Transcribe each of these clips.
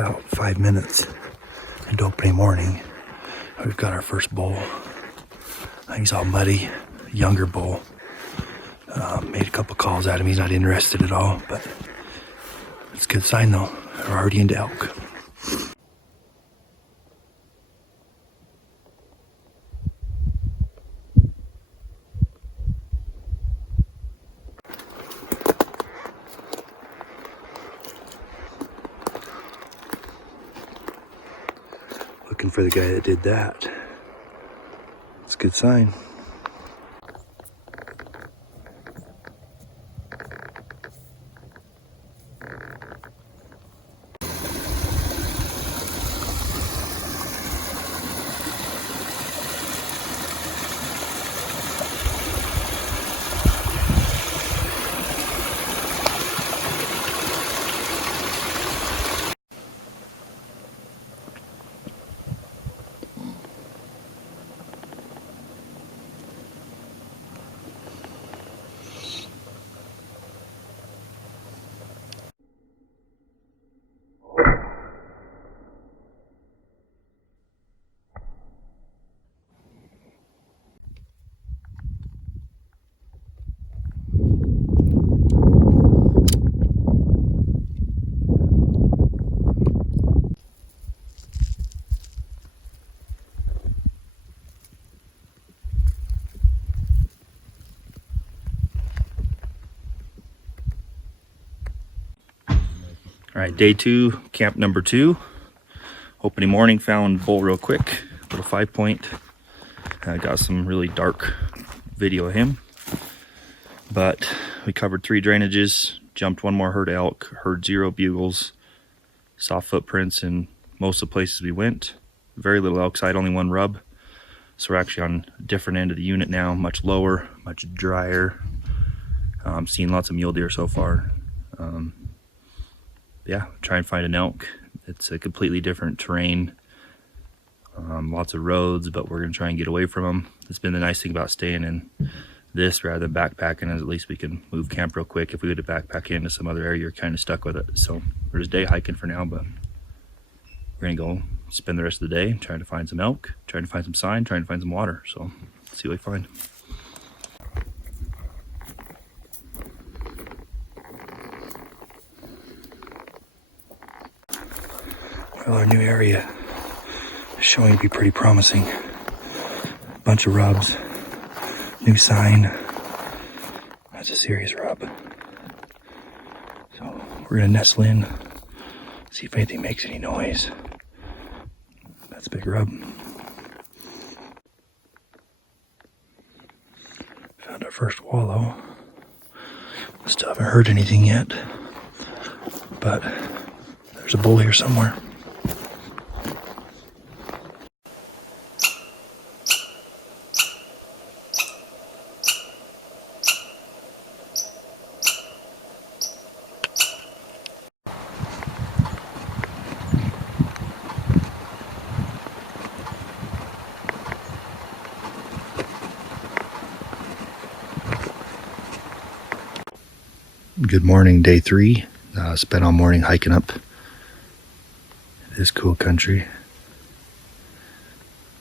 about 5 minutes into opening morning. We've got our first bull. He's all muddy, younger bull. Made a couple calls at him. He's not interested at all, but it's a good sign though. We're already into elk. Looking for the guy that did that. It's a good sign. All right, day 2, camp number 2. Opening morning, found bull real quick, little 5-point. Got some really dark video of him, but we covered 3 drainages, jumped 1 more herd of elk, heard 0 bugles, saw footprints in most of the places we went. Very little elk side, only 1 rub. So we're actually on a different end of the unit now, much lower, much drier. Seen lots of mule deer so far. Yeah, try and find an elk. It's a completely different terrain. Lots of roads, but we're gonna try and get away from them. It's been the nice thing about staying in this rather than backpacking, is at least we can move camp real quick. If we would have backpacked into some other area, you're kind of stuck with it. So we're just day hiking for now, but we're gonna go spend the rest of the day trying to find some elk, trying to find some sign, trying to find some water. So let's see what we find. Well, our new area is showing to be pretty promising. Bunch of rubs, new sign. That's a serious rub. So we're gonna nestle in, see if anything makes any noise. That's a big rub. Found our first wallow. Still haven't heard anything yet, but there's a bull here somewhere. Good morning, day 3. Spent all morning hiking up this cool country.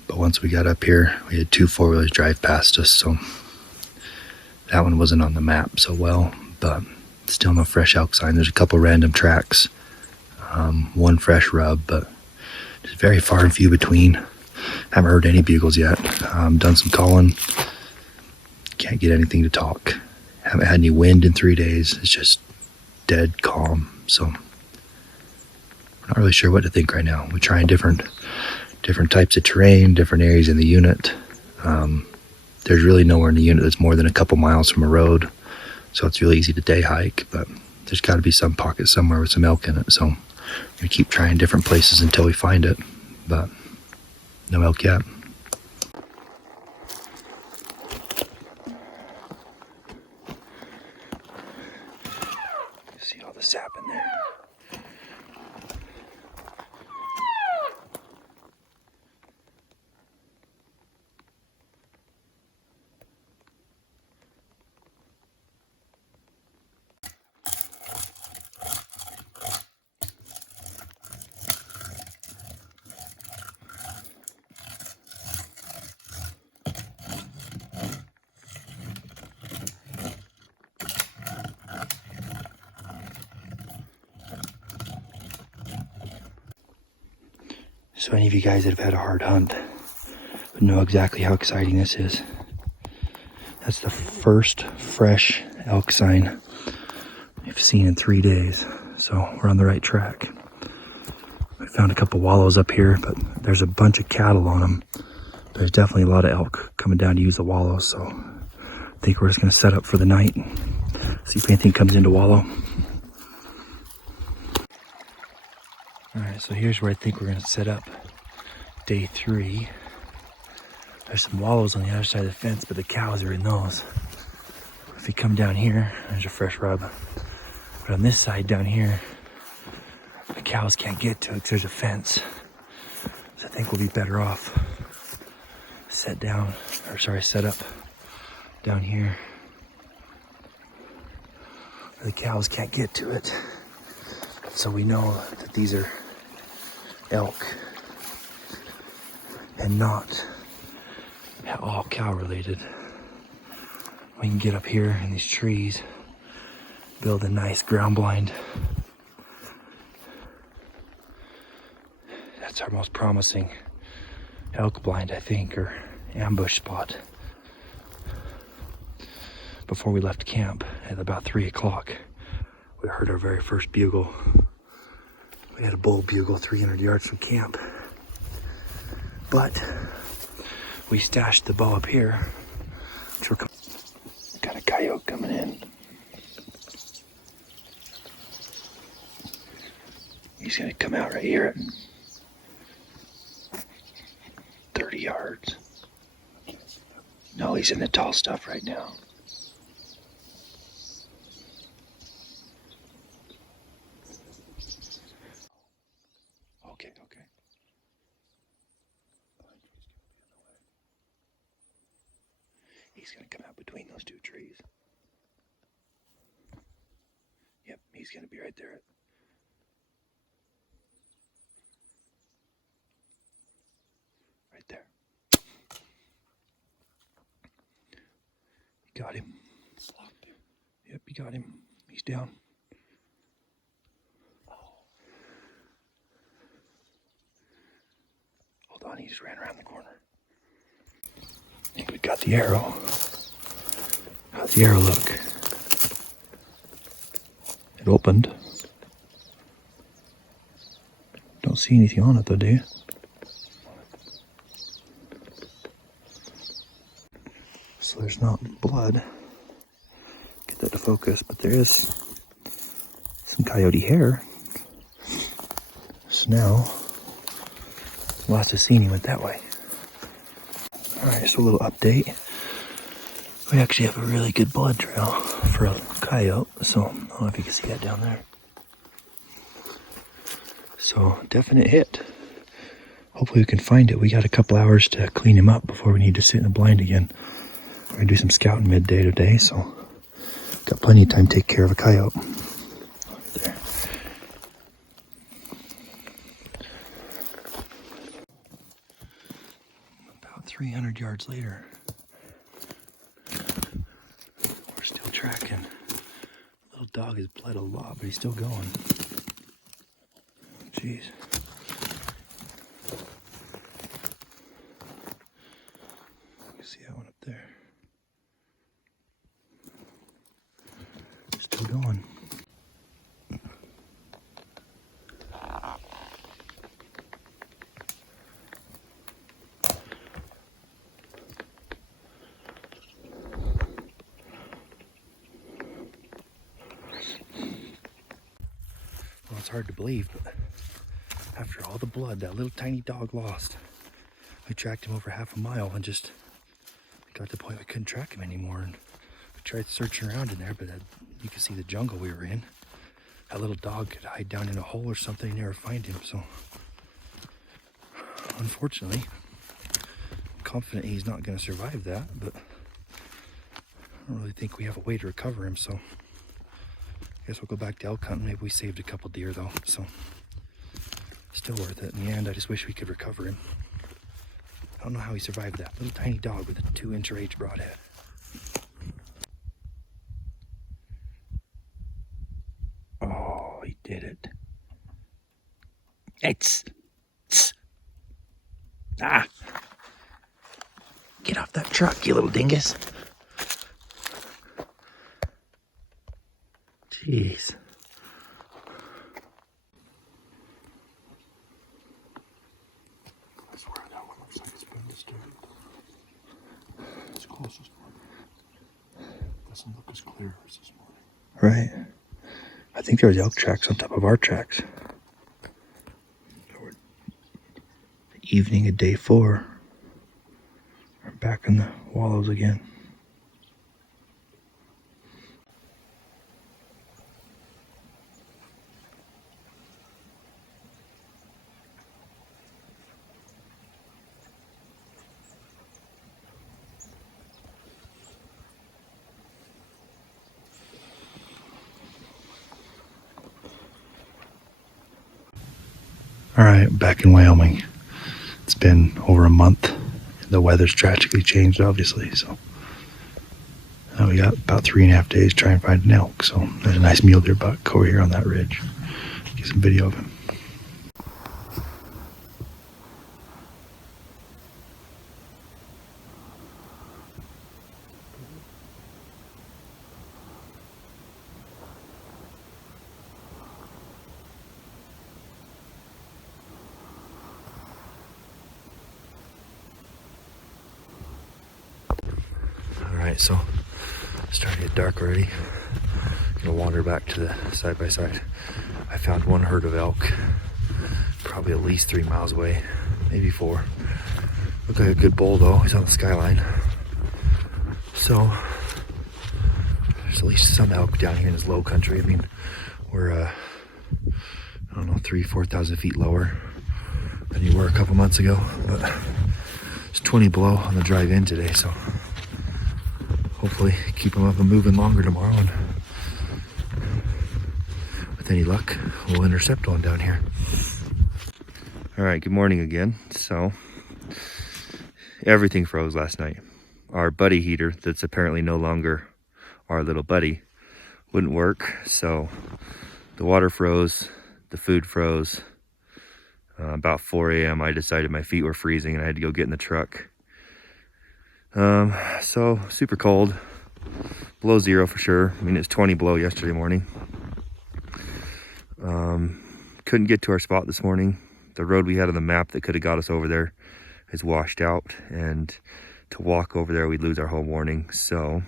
But once we got up here, we had 2 4-wheelers drive past us, so that one wasn't on the map so well, but still no fresh elk sign. There's a couple random tracks, 1 fresh rub, but just very far and few between. Haven't heard any bugles yet. Done some calling. Can't get anything to talk. Haven't had any wind in 3 days. It's just dead calm. So I'm not really sure what to think right now. We're trying different types of terrain, different areas in the unit. There's really nowhere in the unit that's more than a couple miles from a road, so it's really easy to day hike, but there's got to be some pocket somewhere with some elk in it. So we're gonna keep trying different places until we find it, but no elk yet. See all the sap in there. So any of you guys that have had a hard hunt would know exactly how exciting this is. That's the first fresh elk sign we've seen in 3 days. So we're on the right track. We found a couple wallows up here, but there's a bunch of cattle on them. There's definitely a lot of elk coming down to use the wallows, so I think we're just gonna set up for the night, see if anything comes into wallow. All right, so here's where I think we're gonna set up day 3. There's some wallows on the other side of the fence, but the cows are in those. If you come down here, there's a fresh rub. But on this side down here, the cows can't get to it because there's a fence. So I think we'll be better off set up down here where the cows can't get to it. So we know that these are elk and not at all cow related. We can get up here in these trees, build a nice ground blind. That's our most promising elk blind, I think, or ambush spot. Before we left camp at about 3 o'clock, we heard our very first bugle. We had a bull bugle 300 yards from camp. But we stashed the bow up here. Got a coyote coming in. He's gonna come out right here at 30 yards. No, he's in the tall stuff right now. Okay. He's gonna come out between those 2 trees. Yep, he's gonna be right there. Right there. You got him. Yep, you got him. He's down. Hold on, he just ran around the corner. I think we got the arrow. How's the arrow look? It opened. Don't see anything on it though, do you? So there's not blood. Get that to focus, but there is some coyote hair. So now, last I seen he went that way. Alright, so a little update. We actually have a really good blood trail for a coyote, so I don't know if you can see that down there. So, definite hit. Hopefully we can find it. We got a couple hours to clean him up before we need to sit in the blind again. We're gonna do some scouting midday today, so got plenty of time to take care of a coyote. There. About 300 yards later, we're still tracking. Little dog has bled a lot, but he's still going. Jeez. You see that one up there? Still going. Well, it's hard to believe, but after all the blood that little tiny dog lost, we tracked him over half a mile and just got to the point we couldn't track him anymore. And we tried searching around in there, but you could see the jungle we were in. That little dog could hide down in a hole or something and never find him. So, unfortunately, I'm confident he's not going to survive that, but I don't really think we have a way to recover him. So, I guess we'll go back to elk hunting. Maybe we saved a couple deer though, so still worth it. In the end, I just wish we could recover him. I don't know how he survived that. Little tiny dog with a 2-inch H broadhead. Oh, he did it. Get off that truck, you little dingus. Jeez. I swear that one looks like it's been disturbed. It's closest one. Doesn't look as clear as this morning. Right. I think there was elk tracks on top of our tracks. Evening of day 4. We're back in the wallows again. All right, back in Wyoming. It's been over a month. The weather's drastically changed, obviously. So we got about 3.5 days to try and find an elk. So there's a nice mule deer buck over here on that ridge. Get some video of him. Alright, so it's starting to get dark already. Gonna wander back to the side by side. I found one herd of elk, probably at least 3 miles away, maybe 4. Looked like a good bull though, he's on the skyline. So there's at least some elk down here in this low country. I mean, we're I don't know, 3,000-4,000 feet lower than you were a couple months ago, but it's 20 below on the drive in today, so hopefully keep them up and moving longer tomorrow, and with any luck we'll intercept one down here. All right, good morning again. So everything froze last night. Our buddy heater, that's apparently no longer our little buddy, wouldn't work, so the water froze, the food froze. About 4 a.m. I decided my feet were freezing and I had to go get in the truck. So super cold, below 0 for sure. I mean, it's 20 below yesterday morning. Couldn't get to our spot this morning. The road we had on the map that could have got us over there is washed out, and to walk over there we'd lose our whole morning. So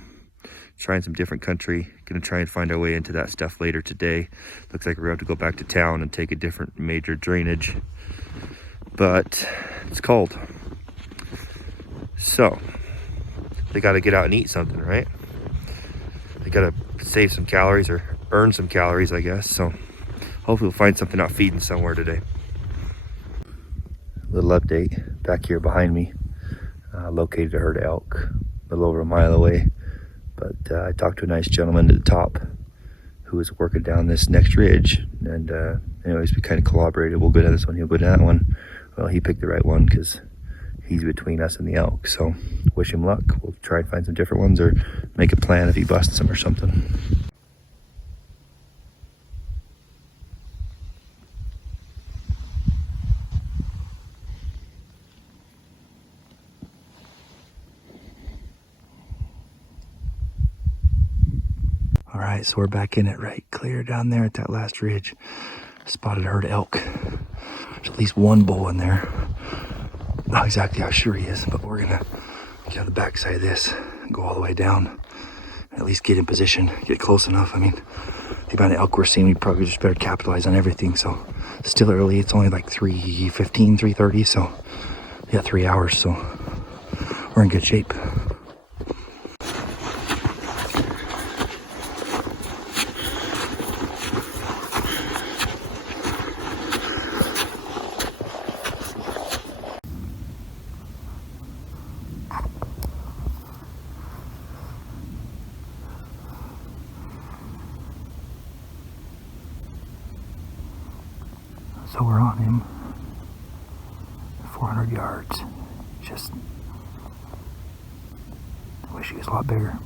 trying some different country, gonna try and find our way into that stuff later today. Looks like we're gonna have to go back to town and take a different major drainage, but it's cold. So they got to get out and eat something, right? They got to save some calories, or earn some calories, I guess. So hopefully we'll find something out feeding somewhere today. Little update back here behind me. Located a herd of elk a little over a mile away. But I talked to a nice gentleman at the top who was working down this next ridge. And anyways, we kind of collaborated. We'll go down this one, he'll go down that one. Well, he picked the right one because he's between us and the elk. So wish him luck. We'll try and find some different ones, or make a plan if he busts them or something. All right, so we're back in it right clear down there at that last ridge. Spotted a herd of elk. There's at least one bull in there. Not exactly how sure he is, but we're gonna get on the back side of this, go all the way down, at least get in position, get close enough. I mean, the amount of elk we're seeing, we probably just better capitalize on everything. So still early, it's only like 3:15, 3:30, so yeah, 3 hours, so we're in good shape. So we're on him, 400 yards. Just, I wish he was a lot bigger.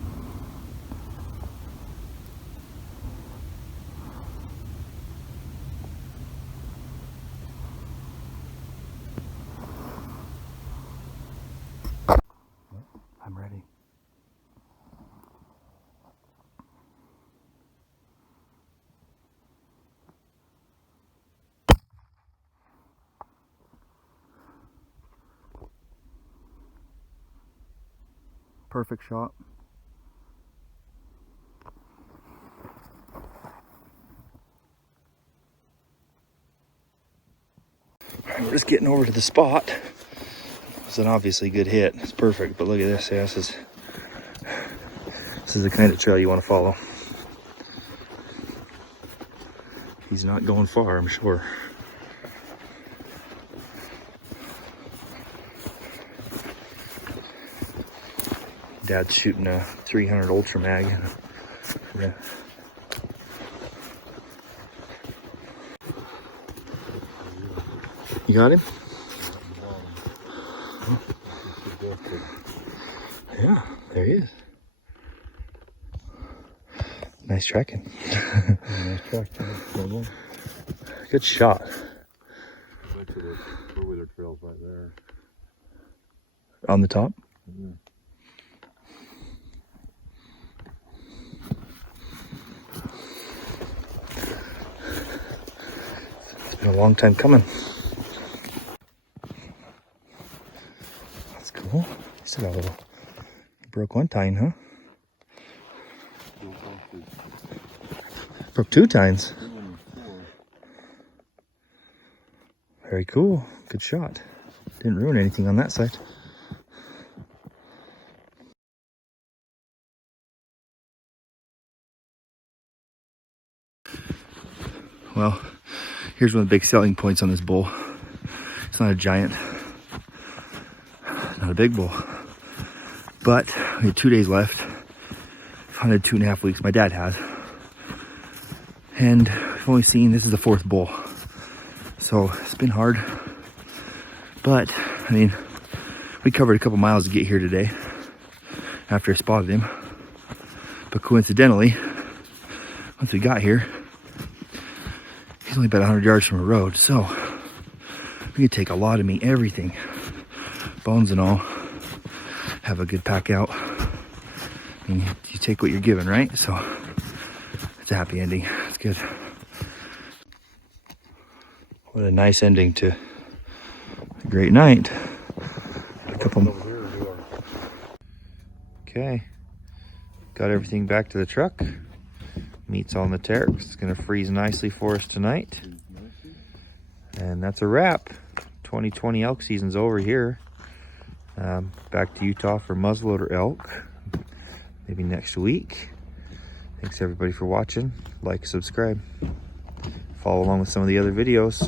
Perfect shot. Alright, we're just getting over to the spot. It's an obviously good hit. It's perfect, but look at this. Yeah, this is the kind of trail you want to follow. He's not going far, I'm sure. Dad's shooting a 300 Ultra Mag. Yeah. You got him? Yeah, there he is. Nice tracking. Nice track. Good shot. Back to the four-wheeler trails right there. On the top? Mm-hmm. It's been a long time coming. That's cool. You still got a little. You broke one tine, huh? Broke 2 tines. Very cool. Good shot. Didn't ruin anything on that side. Well, here's one of the big selling points on this bull. It's not a giant, not a big bull, but we had 2 days left. Hunted 2.5 weeks. My dad has, and we've only seen, this is the 4th bull, so it's been hard. But I mean, we covered a couple miles to get here today after I spotted him. But coincidentally, once we got here, he's only about 100 yards from a road, so we could take a lot of meat, everything, bones and all, have a good pack out. I mean, you take what you're given, right? So it's a happy ending. It's good. What a nice ending to a great night. A couple. Okay, got everything back to the truck. Meat's on the Terex. It's gonna freeze nicely for us tonight. And that's a wrap. 2020 elk season's over here. Back to Utah for muzzleloader elk. Maybe next week. Thanks everybody for watching. Like, subscribe. Follow along with some of the other videos.